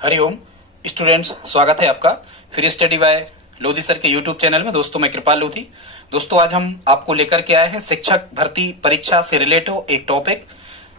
Hariom students, स्वागत है आपका फिर स्टडी बाय लोधी सर के यूट्यूब चैनल में। दोस्तों मैं कृपाल लोधी। दोस्तों आज हम आपको लेकर के आए हैं शिक्षक भर्ती परीक्षा से रिलेटेड एक टॉपिक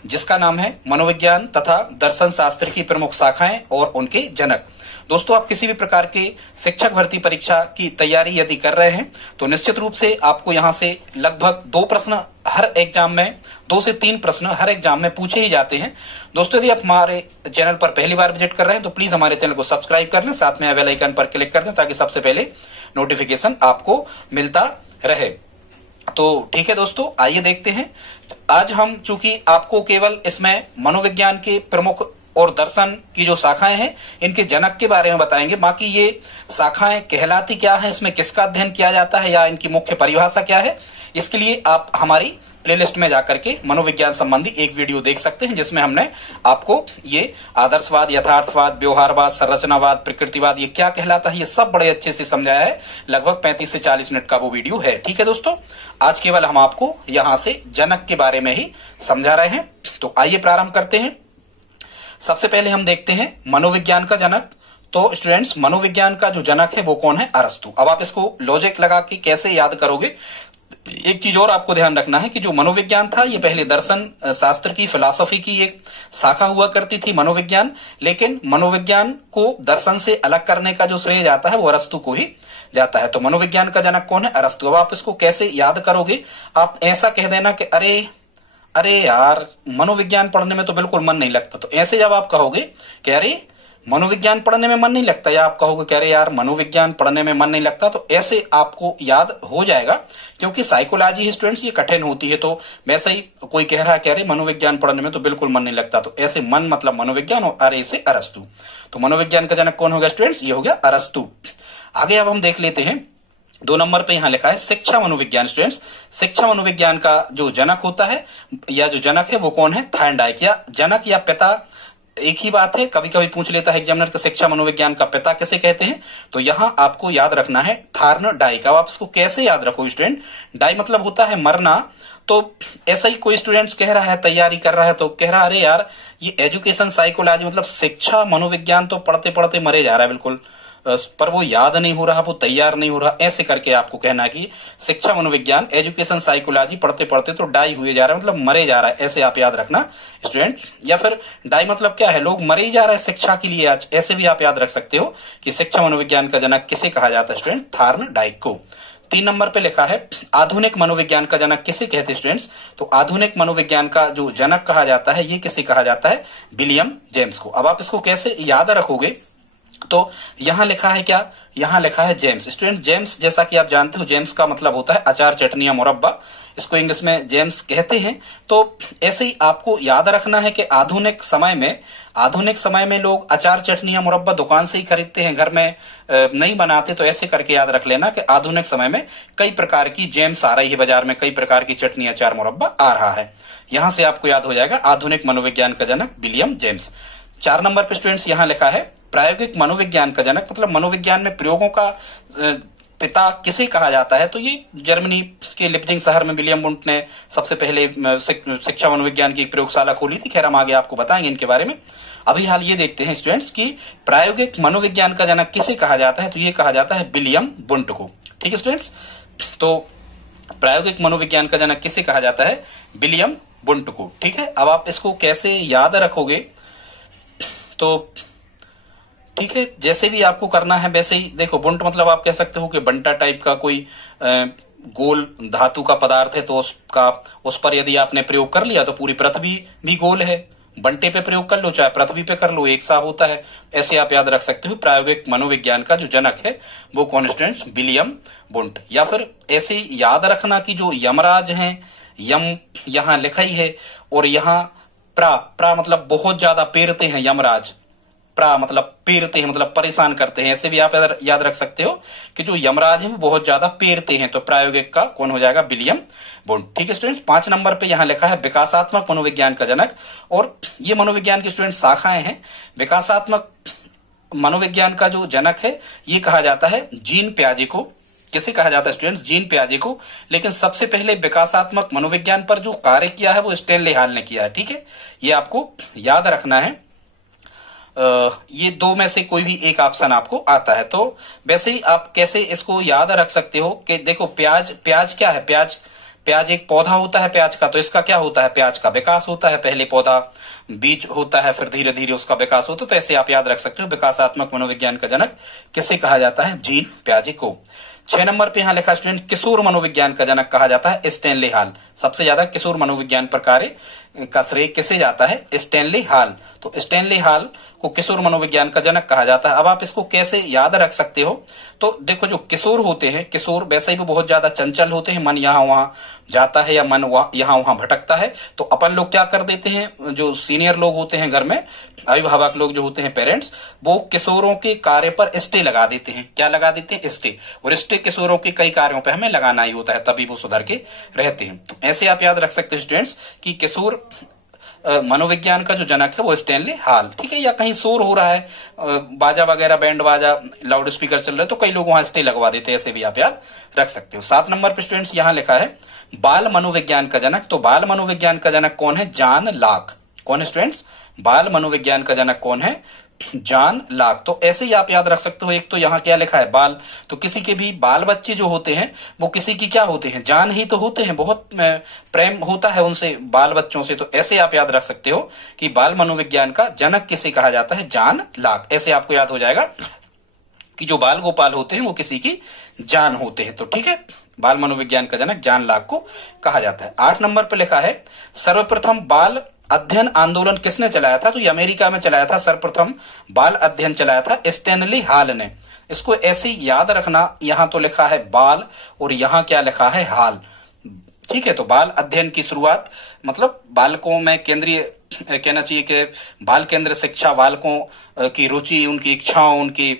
जिसका नाम है मनोविज्ञान तथा दर्शन शास्त्र की प्रमुख शाखाएं और उनके जनक। दोस्तों आप किसी भी प्रकार के शिक्षक भर्ती परीक्षा की तैयारी यदि कर रहे हैं तो निश्चित रूप से आपको यहां से लगभग 2 प्रश्न हर एग्जाम में 2 से 3 प्रश्न हर एग्जाम में पूछे ही जाते हैं। दोस्तों यदि आप हमारे चैनल पर पहली बार विजिट कर रहे हैं तो प्लीज हमारे चैनल को सब्सक्राइब कर लें, साथ में बेल आइकन पर क्लिक कर दें ताकि सबसे पहले नोटिफिकेशन आपको मिलता रहे। तो ठीक है दोस्तों, आइए देखते हैं। आज हम चूंकि आपको केवल इसमें मनोविज्ञान के प्रमुख और दर्शन की जो शाखाएं हैं इनके जनक के बारे में बताएंगे। बाकी ये शाखाएं कहलाती क्या है, इसमें किसका अध्ययन किया जाता है या इनकी मुख्य परिभाषा क्या है, इसके लिए आप हमारी प्लेलिस्ट में जाकर के मनोविज्ञान संबंधी एक वीडियो देख सकते हैं जिसमें हमने आपको ये आदर्शवाद, यथार्थवाद, व्यवहारवाद, संरचनावाद, प्रकृतिवाद ये क्या कहलाता है ये सब बड़े अच्छे से समझाया है। लगभग 35 से 40 मिनट का वो वीडियो है। ठीक है दोस्तों, आज केवल हम आपको यहां से जनक के बारे में ही समझा रहे हैं। तो आइए प्रारंभ करते हैं। सबसे पहले हम देखते हैं मनोविज्ञान का जनक। तो स्टूडेंट्स मनोविज्ञान का जो जनक है वो कौन है? अरस्तु। अब आप इसको लॉजिक लगा के कैसे याद करोगे? एक चीज और आपको ध्यान रखना है कि जो मनोविज्ञान था ये पहले दर्शन शास्त्र की, फिलॉसफी की एक शाखा हुआ करती थी मनोविज्ञान, लेकिन मनोविज्ञान को दर्शन से अलग करने का जो श्रेय जाता है वो अरस्तु को ही जाता है। तो मनोविज्ञान का जनक कौन है? अरस्तु। अब आप इसको कैसे याद करोगे? आप ऐसा कह देना कि अरे यार मनोविज्ञान पढ़ने में तो बिल्कुल मन नहीं लगता। तो ऐसे जब आप कहोगे कि अरे मनोविज्ञान पढ़ने में मन नहीं लगता, या आप कहोगे कि अरे यार मनोविज्ञान पढ़ने में मन नहीं लगता, तो ऐसे आपको याद हो जाएगा। क्योंकि साइकोलॉजी स्टूडेंट्स ये कठिन होती है। तो वैसे ही कोई कह रहा है कि अरे मनोविज्ञान पढ़ने में तो बिल्कुल मन नहीं लगता, तो ऐसे मन मतलब मनोविज्ञान और अरे से अरस्तु। तो मनोविज्ञान का जनक कौन हो गया स्टूडेंट्स? ये हो गया अरस्तु। आगे अब हम देख लेते हैं 2 नंबर पे यहां लिखा है शिक्षा मनोविज्ञान। स्टूडेंट्स शिक्षा मनोविज्ञान का जो जनक होता है या जो जनक है वो कौन है? थायरनडाइक। या जनक या पिता एक ही बात है, कभी कभी पूछ लेता है एग्जामिनर कि शिक्षा मनोविज्ञान का पिता कैसे कहते हैं। तो यहां आपको याद रखना है थायरनडाइक। अब आप इसको कैसे याद रखोगे स्टूडेंट? डाई मतलब होता है मरना। तो ऐसा ही कोई स्टूडेंट्स कह रहा है, तैयारी कर रहा है, तो कह रहा है अरे यार ये एजुकेशन साइकोलॉजी मतलब शिक्षा मनोविज्ञान तो पढ़ते पढ़ते मरे जा रहा है बिल्कुल, पर वो याद नहीं हो रहा, वो तैयार नहीं हो रहा। ऐसे करके आपको कहना है कि शिक्षा मनोविज्ञान एजुकेशन साइकोलॉजी पढ़ते पढ़ते तो डाई हुए जा रहा है, मतलब मरे जा रहा है। ऐसे आप याद रखना स्टूडेंट। या फिर डाई मतलब क्या है? लोग मरे ही जा रहे हैं शिक्षा के लिए आज। ऐसे भी आप याद रख सकते हो कि शिक्षा मनोविज्ञान का जनक किसे कहा जाता है स्टूडेंट? थायरनडाइक को। 3 नंबर पे लिखा है आधुनिक मनोविज्ञान का जनक किसे कहते हैं स्टूडेंट्स? तो आधुनिक मनोविज्ञान का जो जनक कहा जाता है ये किसे कहा जाता है? विलियम जेम्स को। अब आप इसको कैसे याद रखोगे? तो यहां लिखा है क्या? यहां लिखा है जेम्स। स्टूडेंट जेम्स जैसा कि आप जानते हो जेम्स का मतलब होता है अचार, चटनी या मुरब्बा, इसको इंग्लिश में जेम्स कहते हैं। तो ऐसे ही आपको याद रखना है कि आधुनिक समय में लोग अचार, चटनी या मुरब्बा दुकान से ही खरीदते हैं, घर में नहीं बनाते। तो ऐसे करके याद रख लेना कि आधुनिक समय में कई प्रकार की जेम्स आ रही है बाजार में, कई प्रकार की चटनी, अचार, मुरब्बा आ रहा है। यहां से आपको याद हो जाएगा आधुनिक मनोविज्ञान का जनक विलियम जेम्स। 4 नंबर पे स्टूडेंट्स यहां लिखा है प्रायोगिक मनोविज्ञान का जनक, मतलब मनोविज्ञान में प्रयोगों का पिता किसे कहा जाता है? तो ये जर्मनी के लिप्जिंग शहर में विलियम वुंट ने सबसे पहले शिक्षा मनोविज्ञान की एक प्रयोगशाला खोली थी। खैर हम आगे आपको बताएंगे इनके बारे में। अभी हाल ये देखते हैं स्टूडेंट्स कि प्रायोगिक मनोविज्ञान का जनक किसे कहा जाता है? तो ये कहा जाता है विलियम वुंट को। ठीक है स्टूडेंट्स, तो प्रायोगिक मनोविज्ञान का जनक किसे कहा जाता है? विलियम वुंट को। ठीक है, अब आप इसको कैसे याद रखोगे? तो ठीक है, जैसे भी आपको करना है वैसे ही देखो। बुंट मतलब आप कह सकते हो कि बंटा टाइप का कोई गोल धातु का पदार्थ है, तो उस पर यदि आपने प्रयोग कर लिया तो पूरी पृथ्वी भी गोल है। बंटे पे प्रयोग कर लो चाहे पृथ्वी पे कर लो, एक सा होता है। ऐसे आप याद रख सकते हो प्रायोगिक मनोविज्ञान का जो जनक है वो कौन स्टूडेंट्स? William Wundt. या फिर ऐसे याद रखना कि जो यमराज हैं, यम यहां लिखा ही है और यहां प्रा मतलब बहुत ज्यादा पेरते हैं यमराज, प्रा मतलब पेरते हैं मतलब परेशान करते हैं। ऐसे भी आप याद रख सकते हो कि जो यमराज है वो बहुत ज्यादा पेरते हैं। तो प्रायोगिक का कौन हो जाएगा? William Wundt. ठीक है स्टूडेंट्स, 5 नंबर पे यहां लिखा है विकासात्मक मनोविज्ञान का जनक, और ये मनोविज्ञान की स्टूडेंट शाखाएं हैं। विकासात्मक मनोविज्ञान का जो जनक है ये कहा जाता है जीन पियाजे को। किसे कहा जाता है स्टूडेंट्स? जीन पियाजे को। लेकिन सबसे पहले विकासात्मक मनोविज्ञान पर जो कार्य किया है वो स्टेनले हॉल ने किया है। ठीक है, ये आपको याद रखना है। ये दो में से कोई भी एक ऑप्शन आपको आता है। तो वैसे ही आप कैसे इसको याद रख सकते हो कि देखो प्याज क्या है, प्याज एक पौधा होता है प्याज का, तो इसका क्या होता है, प्याज का विकास होता है, पहले पौधा बीज होता है फिर धीरे धीरे उसका विकास होता है। तो ऐसे आप याद रख सकते हो विकासात्मक मनोविज्ञान का जनक किसे कहा जाता है, जीन पियाजे को। 6 नंबर पे यहां लिखा स्टूडेंट, किशोर मनोविज्ञान का जनक कहा जाता है स्टैनली हॉल। सबसे ज्यादा किशोर मनोविज्ञान पर कार्य का श्रेय किसे जाता है, स्टैनली हॉल। तो स्टैनली हॉल को किशोर मनोविज्ञान का जनक कहा जाता है। अब आप इसको कैसे याद रख सकते हो, तो देखो जो किशोर होते हैं, किशोर वैसे भी बहुत ज्यादा चंचल होते हैं, मन यहाँ वहां जाता है या मन यहाँ वहां भटकता है। तो अपन लोग क्या कर देते हैं, जो सीनियर लोग होते हैं घर में, अभिभावक लोग जो होते हैं पेरेंट्स, वो किशोरों के कार्य पर स्टे लगा देते हैं। क्या लगा देते हैं, स्टे। और स्टे किशोरों के कई कार्यों पर हमें लगाना ही होता है, तभी वो सुधर के रहते हैं। तो ऐसे आप याद रख सकते हैं स्टूडेंट्स कि किशोर मनोविज्ञान का जो जनक है वो स्टैनली हॉल। ठीक है, या कहीं शोर हो रहा है, बाजा वगैरह, बैंड बाजा, लाउड स्पीकर चल रहा है, तो कई लोग वहां स्टे लगवा देते हैं, ऐसे भी आप याद रख सकते हो। 7 नंबर पे स्टूडेंट्स यहां लिखा है बाल मनोविज्ञान का जनक। तो बाल मनोविज्ञान का जनक कौन है, जॉन लॉक। कौन है स्टूडेंट्स, बाल मनोविज्ञान का जनक कौन है, जॉन लॉक। तो ऐसे ही आप याद रख सकते हो। एक तो यहाँ क्या लिखा है, बाल, तो किसी के भी बाल बच्चे जो होते हैं वो किसी की क्या होते हैं, जान ही तो होते हैं, बहुत प्रेम होता है उनसे, बाल बच्चों से। तो ऐसे आप याद रख सकते हो कि बाल मनोविज्ञान का जनक किसे कहा जाता है, जॉन लॉक। ऐसे आपको याद हो जाएगा कि जो बाल गोपाल होते हैं वो किसी की जान होते हैं। तो ठीक है, बाल मनोविज्ञान का जनक जॉन लॉक को कहा जाता है। 8 नंबर पर लिखा है सर्वप्रथम बाल अध्ययन आंदोलन किसने चलाया था, तो ये अमेरिका में चलाया था, सर्वप्रथम बाल अध्ययन चलाया था स्टैनली हॉल ने। इसको ऐसे याद रखना, यहां तो लिखा है बाल और यहां क्या लिखा है, हॉल। ठीक है, तो बाल अध्ययन की शुरुआत, मतलब बालकों में केंद्रीय कहना चाहिए कि बाल केंद्र शिक्षा, बालकों की रुचि, उनकी इच्छाओं, उनकी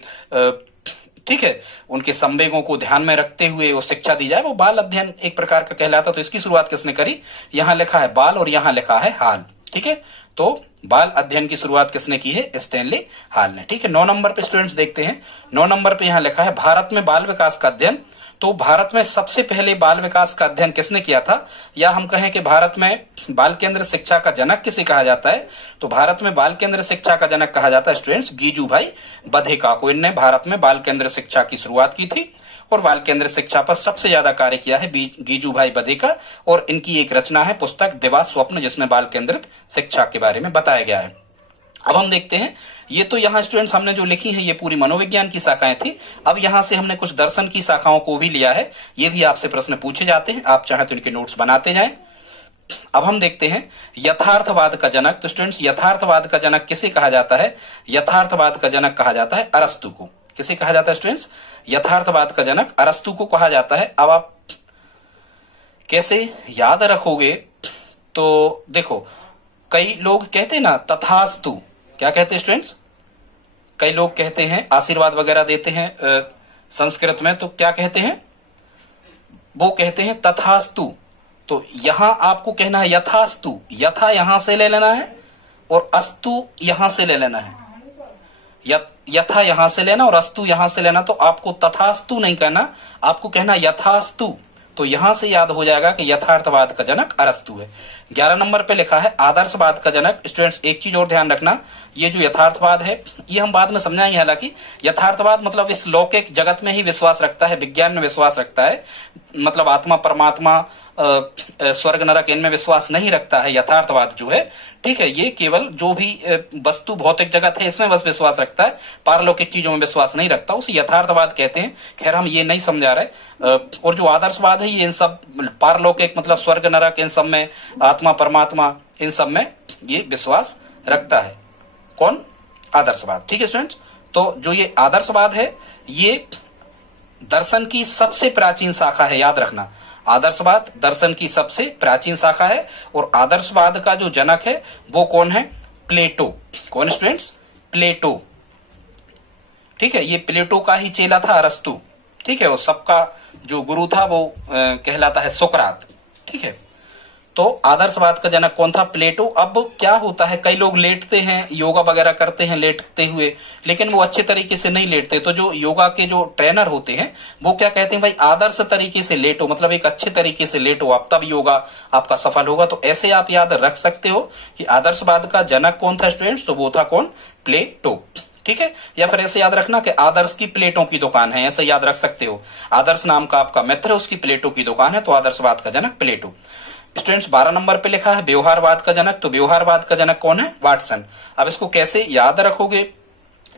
ठीक है, उनके संवेगों को ध्यान में रखते हुए वो शिक्षा दी जाए, वो बाल अध्ययन एक प्रकार का कहलाता। तो इसकी शुरुआत किसने करी, यहां लिखा है बाल और यहां लिखा है हॉल। ठीक है, तो बाल अध्ययन की शुरुआत किसने की है, स्टैनली हॉल ने। ठीक है, 9 नंबर पे स्टूडेंट्स देखते हैं। 9 नंबर पे यहां लिखा है भारत में बाल विकास का अध्ययन। तो भारत में सबसे पहले बाल विकास का अध्ययन किसने किया था, या हम कहें कि भारत में बाल केंद्र शिक्षा का जनक किसे कहा जाता है, तो भारत में बाल केंद्र शिक्षा का जनक कहा जाता है स्टूडेंट्स गीजूभाई बधेका को। इनने भारत में बाल केंद्र शिक्षा की शुरुआत की थी और बाल केंद्र शिक्षा पर सबसे ज्यादा कार्य किया है गीजूभाई बधेका। और इनकी एक रचना है पुस्तक दिवा स्वप्न, जिसमें बाल केंद्रित शिक्षा के बारे में बताया गया है। अब हम देखते हैं, ये तो यहाँ स्टूडेंट्स हमने जो लिखी है ये पूरी मनोविज्ञान की शाखाएं थी। अब यहां से हमने कुछ दर्शन की शाखाओं को भी लिया है, ये भी आपसे प्रश्न पूछे जाते हैं, आप चाहे तो इनके नोट्स बनाते जाएं। अब हम देखते हैं यथार्थवाद का जनक। तो स्टूडेंट्स यथार्थवाद का जनक किसे कहा जाता है, यथार्थवाद का जनक कहा जाता है अरस्तु को। किसे कहा जाता है स्टूडेंट्स, यथार्थवाद का जनक अरस्तु को कहा जाता है। अब आप कैसे याद रखोगे, तो देखो कई लोग कहते हैं ना तथास्तु, क्या कहते हैं स्टूडेंट्स, कई लोग कहते हैं आशीर्वाद वगैरह देते हैं संस्कृत में, तो क्या कहते हैं, वो कहते हैं तथास्तु। तो यहां आपको कहना है यथास्तु, यथा यहां से ले लेना है और अस्तु यहां से ले लेना है, यथा यहां से लेना और अस्तु यहां से लेना। तो आपको तथास्तु नहीं कहना, आपको कहना यथास्तु। तो यहां से याद हो जाएगा कि यथार्थवाद का जनक अरस्तु है। 11 नंबर पे लिखा है आदर्शवाद का जनक। स्टूडेंट्स एक चीज और ध्यान रखना, ये जो यथार्थवाद है ये हम बाद में समझाएंगे, हालांकि यथार्थवाद मतलब इस लौकिक जगत में ही विश्वास रखता है, विज्ञान में विश्वास रखता है, मतलब आत्मा परमात्मा स्वर्ग नरक इनमें विश्वास नहीं रखता है यथार्थवाद जो है। ठीक है, ये केवल जो भी वस्तु भौतिक जगत है इसमें बस विश्वास रखता है, पारलौकिक चीजों में विश्वास नहीं रखता, उसे यथार्थवाद कहते हैं। खैर हम ये नहीं समझा रहे। और जो आदर्शवाद है ये इन सब पारलौकिक मतलब स्वर्ग नरक इन सब में, आत्मा परमात्मा इन सब में ये विश्वास रखता है। कौन, आदर्शवाद। ठीक है स्टूडेंट्स, तो जो ये आदर्शवाद है ये दर्शन की सबसे प्राचीन शाखा है, याद रखना। आदर्शवाद दर्शन की सबसे प्राचीन शाखा है और आदर्शवाद का जो जनक है वो कौन है, प्लेटो। कौन स्टूडेंट्स, प्लेटो। ठीक है, ये प्लेटो का ही चेला था अरस्तु। ठीक है, वो सबका जो गुरु था वो कहलाता है सुकरात। ठीक है, तो आदर्शवाद का जनक कौन था, प्लेटो। अब क्या होता है, कई लोग लेटते हैं, योगा वगैरह करते हैं लेटते हुए, लेकिन वो अच्छे तरीके से नहीं लेटते। तो जो योगा के जो ट्रेनर होते हैं वो क्या कहते हैं, भाई आदर्श तरीके से लेटो, मतलब एक अच्छे तरीके से लेटो आप, तब योगा आपका सफल होगा। तो ऐसे आप याद रख सकते हो कि आदर्शवाद का जनक कौन था स्टूडेंट्स, तो वो था कौन, प्लेटो, ठीक है। या फिर ऐसे याद रखना कि आदर्श की प्लेटों की दुकान है, ऐसे याद रख सकते हो। आदर्श नाम का आपका मित्र है, उसकी प्लेटो की दुकान है, तो आदर्शवाद का जनक प्लेटो। स्टूडेंट्स 12 नंबर पे लिखा है व्यवहारवाद का जनक, तो व्यवहारवाद का जनक कौन है? वाटसन। अब इसको कैसे याद रखोगे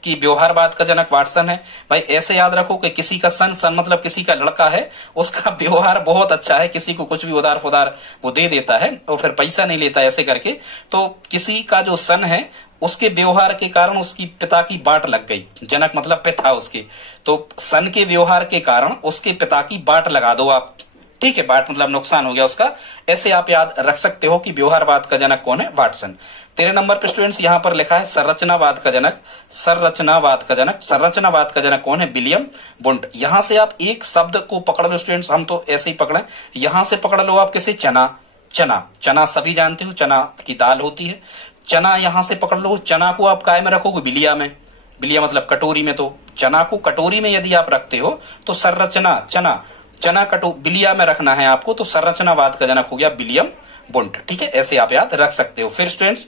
कि व्यवहारवाद का जनक वाटसन है? भाई ऐसे याद रखो कि किसी का सन मतलब किसी का लड़का है, उसका व्यवहार बहुत अच्छा है, किसी को कुछ भी उधार फुधार वो दे देता है और फिर पैसा नहीं लेता ऐसे करके। तो किसी का जो सन है उसके व्यवहार के कारण उसकी पिता की बाट लग गई, जनक मतलब पिता उसके, तो सन के व्यवहार के कारण उसके पिता की बाट लगा दो आप, ठीक है। बाट मतलब नुकसान हो गया उसका, ऐसे आप याद रख सकते हो कि व्यवहारवाद का जनक कौन है? वाटसन। 13 नंबर पर स्टूडेंट्स यहां पर लिखा है संरचनावाद का जनक, संरचनावाद का जनक, संरचनावाद का जनक कौन है? William wound. यहां से आप एक शब्द को पकड़ लो स्टूडेंट्स, हम तो ऐसे ही पकड़े, यहां से पकड़ लो आप किसे? चना। चना, चना सभी जानते हो, चना की दाल होती है, चना यहां से पकड़ लो। चना को आप काय में रखोगे? बिलिया में, बिलिया मतलब कटोरी में, तो चना को कटोरी में यदि आप रखते हो तो संरचना, चना, चना बिलिया में रखना है आपको, तो संरचनावाद का जनक हो गया विलियम वुंड, ठीक है। ऐसे आप याद रख सकते हो। फिर स्टूडेंट्स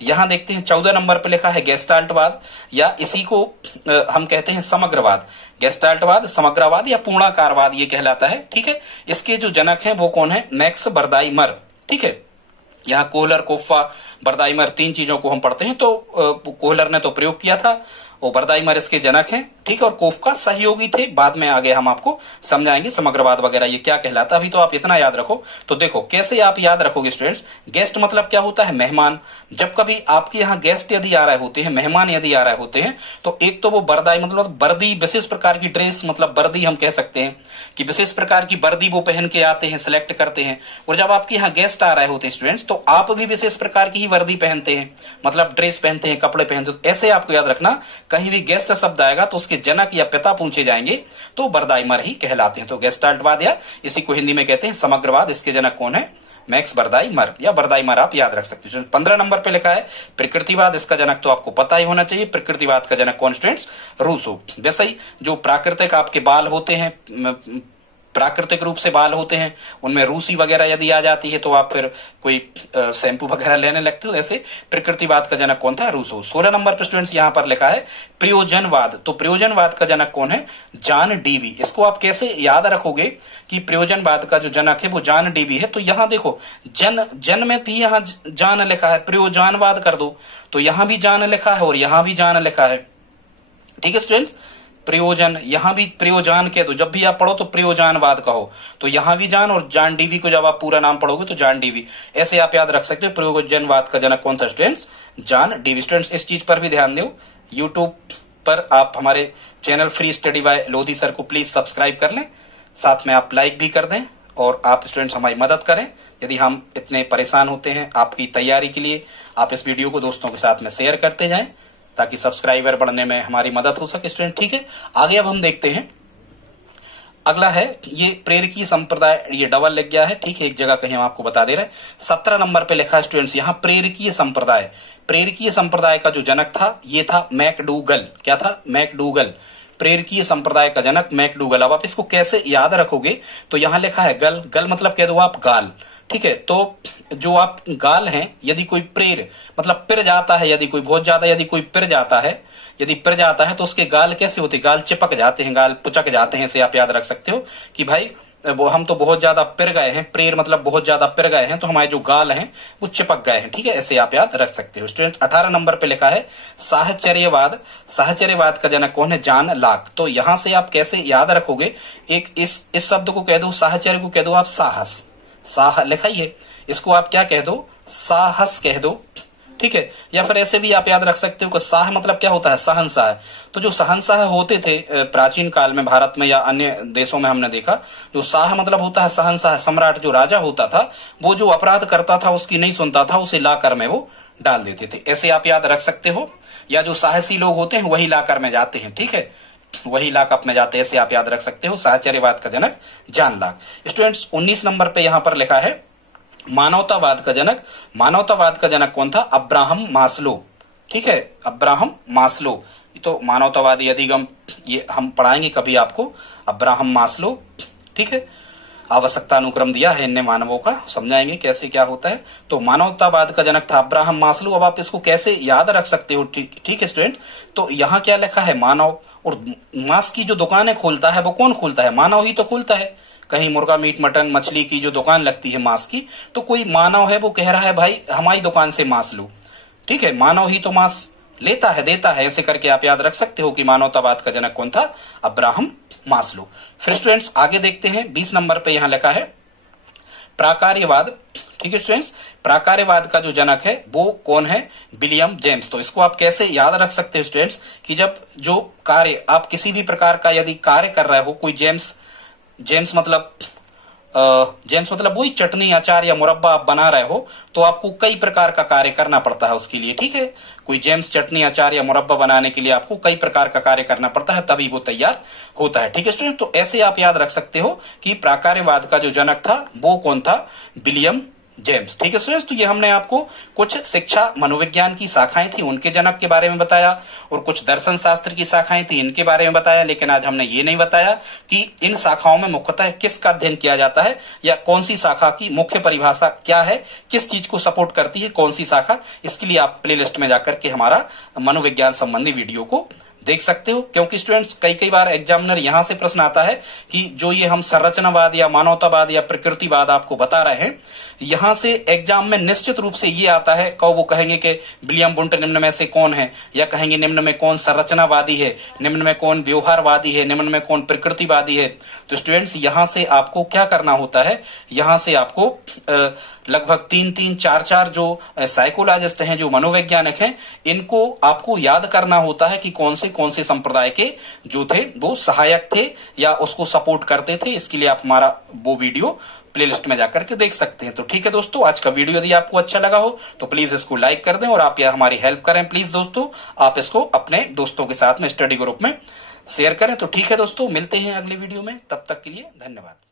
यहां देखते हैं 14 नंबर पे लिखा है गेस्टाल्टवाद, या इसी को हम कहते हैं समग्रवाद। गेस्टाल्टवाद, समग्रवाद या पूर्णाकारवाद ये कहलाता है, ठीक है। इसके जो जनक हैं वो कौन है? मैक्स बर्दाइमर, ठीक है। यहाँ कोहलर, कोफ्फा, बर्दाइमर तीन चीजों को हम पढ़ते हैं, तो कोहलर ने तो प्रयोग किया था, वो बर्दाइमर इसके जनक हैं, ठीक है। और कोफ्का सहयोगी थे, बाद में आगे हम आपको समझाएंगे समग्रवाद वगैरह ये क्या कहलाता है। अभी तो आप इतना याद रखो। तो देखो कैसे आप याद रखोगे स्टूडेंट्स, गेस्ट मतलब क्या होता है? मेहमान। जब कभी आपके यहाँ गेस्ट यदि आ रहे होते हैं, मेहमान यदि आ रहे होते हैं, तो एक तो वो बर्दाई मतलब वर्दी, विशेष प्रकार की ड्रेस मतलब वर्दी हम कह सकते हैं कि विशेष प्रकार की वर्दी वो पहन के आते हैं, सिलेक्ट करते हैं। और जब आपके यहाँ गेस्ट आ रहे होते हैं स्टूडेंट्स, तो आप भी विशेष प्रकार की ही वर्दी पहनते हैं, मतलब ड्रेस पहनते हैं, कपड़े पहनते हैं। ऐसे आपको याद रखना, कहीं भी गेस्ट शब्द आएगा तो उसके जनक या पिता पूछे जाएंगे तो बर्दाइमर ही कहलाते हैं। तो गेस्टाल्टवाद या इसी को हिंदी में कहते हैं समग्रवाद, इसके जनक कौन है? मैक्स बर्दाइमर या बर्दाइमर आप याद रख सकते हो। 15 नंबर पे लिखा है प्रकृतिवाद, इसका जनक तो आपको पता ही होना चाहिए। प्रकृतिवाद का जनक कौन स्टूडेंट्स? रूसो। वैसे ही जो प्राकृतिक आपके बाल होते हैं, प्राकृतिक रूप से बाल होते हैं, उनमें रूसी वगैरह यदि आ जाती है तो आप फिर कोई शैम्पू वगैरह लेने लगते हो। ऐसे प्रकृतिवाद का जनक कौन था? रूसो। 16 नंबर पर स्टूडेंट्स यहां पर लिखा है प्रयोजनवाद, तो प्रयोजनवाद का जनक कौन है? John Dewey. इसको आप कैसे याद रखोगे कि प्रयोजनवाद का जो जनक है वो जॉन डीवी है? तो यहां देखो जन में भी यहां जॉन लिखा है, प्रयोजनवाद कर दो तो यहां भी जॉन लिखा है और यहां भी जॉन लिखा है, ठीक है स्टूडेंट्स। प्रयोजन, यहां भी प्रयोजन कह दो, जब भी आप पढ़ो तो प्रयोजनवाद कहो, तो यहां भी जान, और जॉन डीवी को जब आप पूरा नाम पढ़ोगे तो जॉन डीवी, ऐसे आप याद रख सकते हो। प्रयोजनवाद का जनक कौन था स्टूडेंट्स? John Dewey. स्टूडेंट्स इस चीज पर भी ध्यान दो, यूट्यूब पर आप हमारे channel free study bye Lodhi sir को प्लीज सब्सक्राइब कर लें, साथ में आप लाइक भी कर दें, और आप स्टूडेंट्स हमारी मदद करें। यदि हम इतने परेशान होते हैं आपकी तैयारी के लिए, आप इस वीडियो को दोस्तों के साथ में शेयर करते जाएं ताकि सब्सक्राइबर बढ़ने में हमारी मदद हो सके स्टूडेंट, ठीक है। आगे अब हम देखते हैं, अगला है ये प्रेरकीय संप्रदाय, ये डबल लिख गया है, ठीक है, एक जगह कहीं हम आपको बता दे रहे हैं। 17 नंबर पे लिखा है स्टूडेंट्स यहाँ प्रेरकीय संप्रदाय। प्रेरकीय संप्रदाय का जो जनक था ये था मैकडूगल। क्या था? मैकडूगल। प्रेरकीय संप्रदाय का जनक मैकडूगल। अब आप इसको कैसे याद रखोगे? तो यहां लिखा है गल, गल मतलब कह दो आप गाल, ठीक है। तो जो आप गाल हैं, यदि कोई प्रेर मतलब पिर जाता है, यदि कोई बहुत ज्यादा यदि कोई पिर जाता है, यदि पिर जाता है तो उसके गाल कैसे होते? गाल चिपक जाते हैं, गाल पुचक जाते हैं। इसे आप याद रख सकते हो कि भाई वो हम तो बहुत ज्यादा पिर गए हैं, प्रेर मतलब बहुत ज्यादा पिर गए हैं, तो हमारे जो गाल हैं वो चिपक गए हैं, ठीक है। ऐसे आप याद रख सकते हो स्टूडेंट। 18 नंबर पे लिखा है साहचर्यवाद। साहचर्यवाद का जनक कौन है? John Locke. तो यहां से आप कैसे याद रखोगे? एक इस शब्द को कह दो, साहचर्य को कह दो आप साहस, साह लिखा ही है, इसको आप क्या कह दो? साहस कह दो, ठीक है। या फिर ऐसे भी आप याद रख सकते हो कि साह मतलब क्या होता है? सहनशाह। तो जो सहनशाह होते थे प्राचीन काल में भारत में या अन्य देशों में हमने देखा, जो शाह मतलब होता है सहनशाह, सम्राट जो राजा होता था वो जो अपराध करता था उसकी नहीं सुनता था, उसे लाकर में वो डाल देते थे। ऐसे आप याद रख सकते हो। या जो साहसी लोग होते हैं वही लाकर में जाते हैं, ठीक है, वही लॉकअप में जाते हैं, ऐसे आप याद रख सकते हो। साहचर्यवाद का जनक जॉन लॉक। स्टूडेंट्स 19 नंबर पे यहां पर लिखा है मानवतावाद का जनक। मानवतावाद का जनक कौन था? अब्राहम मास्लो, ठीक है, अब्राहम मास्लो। तो मानवतावादी अधिगम ये हम पढ़ाएंगे कभी आपको, अब्राहम मास्लो, ठीक है। आवश्यकता अनुक्रम दिया है इनने मानवों का, समझाएंगे कैसे क्या होता है। तो मानवतावाद का जनक था अब्राहम मास्लो। अब आप इसको कैसे याद रख सकते हो, ठीक है स्टूडेंट। तो यहाँ क्या लिखा है, मानव, और मांस की जो दुकानें खोलता है वो कौन खोलता है, मानव ही तो खोलता है। कहीं मुर्गा मीट मटन मछली की जो दुकान लगती है मांस की, तो कोई मानव है वो कह रहा है भाई हमारी दुकान से मांस लो, ठीक है। मानव ही तो मांस लेता है देता है, ऐसे करके आप याद रख सकते हो कि मानवतावाद का जनक कौन था, अब्राहम मास्लो। फिर स्टूडेंट्स आगे देखते हैं 20 नंबर पे यहां लिखा है प्राकार्यवाद, ठीक है स्टूडेंट्स। प्राकार्यवाद का जो जनक है वो कौन है, विलियम जेम्स। तो इसको आप कैसे याद रख सकते हो स्टूडेंट्स कि जब जो कार्य आप किसी भी प्रकार का यदि कार्य कर रहे हो, कोई जेम्स मतलब वही चटनी अचार या मुरब्बा आप बना रहे हो, तो आपको कई प्रकार का कार्य करना पड़ता है उसके लिए, ठीक है। कोई जेम्स चटनी अचार या मुरब्बा बनाने के लिए आपको कई प्रकार का कार्य करना पड़ता है, तभी वो तैयार होता है, ठीक है स्टूडेंट। तो ऐसे आप याद रख सकते हो कि प्राकार्यवाद का जो जनक था वो कौन था, विलियम जेम्स, ठीक है स्टूडेंट्स। तो ये हमने आपको कुछ शिक्षा मनोविज्ञान की शाखाएं थी उनके जनक के बारे में बताया, और कुछ दर्शन शास्त्र की शाखाएं थी इनके बारे में बताया। लेकिन आज हमने ये नहीं बताया कि इन शाखाओं में मुख्यतः किसका अध्ययन किया जाता है, या कौन सी शाखा की मुख्य परिभाषा क्या है, किस चीज को सपोर्ट करती है कौन सी शाखा। इसके लिए आप प्ले लिस्ट में जाकर के हमारा मनोविज्ञान संबंधी वीडियो को देख सकते हो। क्योंकि स्टूडेंट्स कई बार एग्जामिनर यहां से प्रश्न आता है कि जो ये हम संरचनावाद या मानवतावाद या प्रकृतिवाद आपको बता रहे हैं, यहां से एग्जाम में निश्चित रूप से ये आता है, वो कहेंगे कि विलियम वुंट निम्न में से कौन है, या कहेंगे निम्न में कौन संरचनावादी है, निम्न में कौन व्यवहारवादी है, निम्न में कौन प्रकृतिवादी है। तो स्टूडेंट्स यहां से आपको क्या करना होता है, यहां से आपको लगभग 3-4 जो साइकोलॉजिस्ट हैं, जो मनोवैज्ञानिक हैं, इनको आपको याद करना होता है कि कौन से संप्रदाय के जो थे वो सहायक थे या उसको सपोर्ट करते थे। इसके लिए आप हमारा वो वीडियो प्लेलिस्ट में जाकर के देख सकते हैं। तो ठीक है दोस्तों, आज का वीडियो यदि आपको अच्छा लगा हो तो प्लीज इसको लाइक कर दें, और आप यह हमारी हेल्प करें प्लीज दोस्तों, आप इसको अपने दोस्तों के साथ में स्टडी ग्रुप में शेयर करें। तो ठीक है दोस्तों, मिलते हैं अगले वीडियो में, तब तक के लिए धन्यवाद।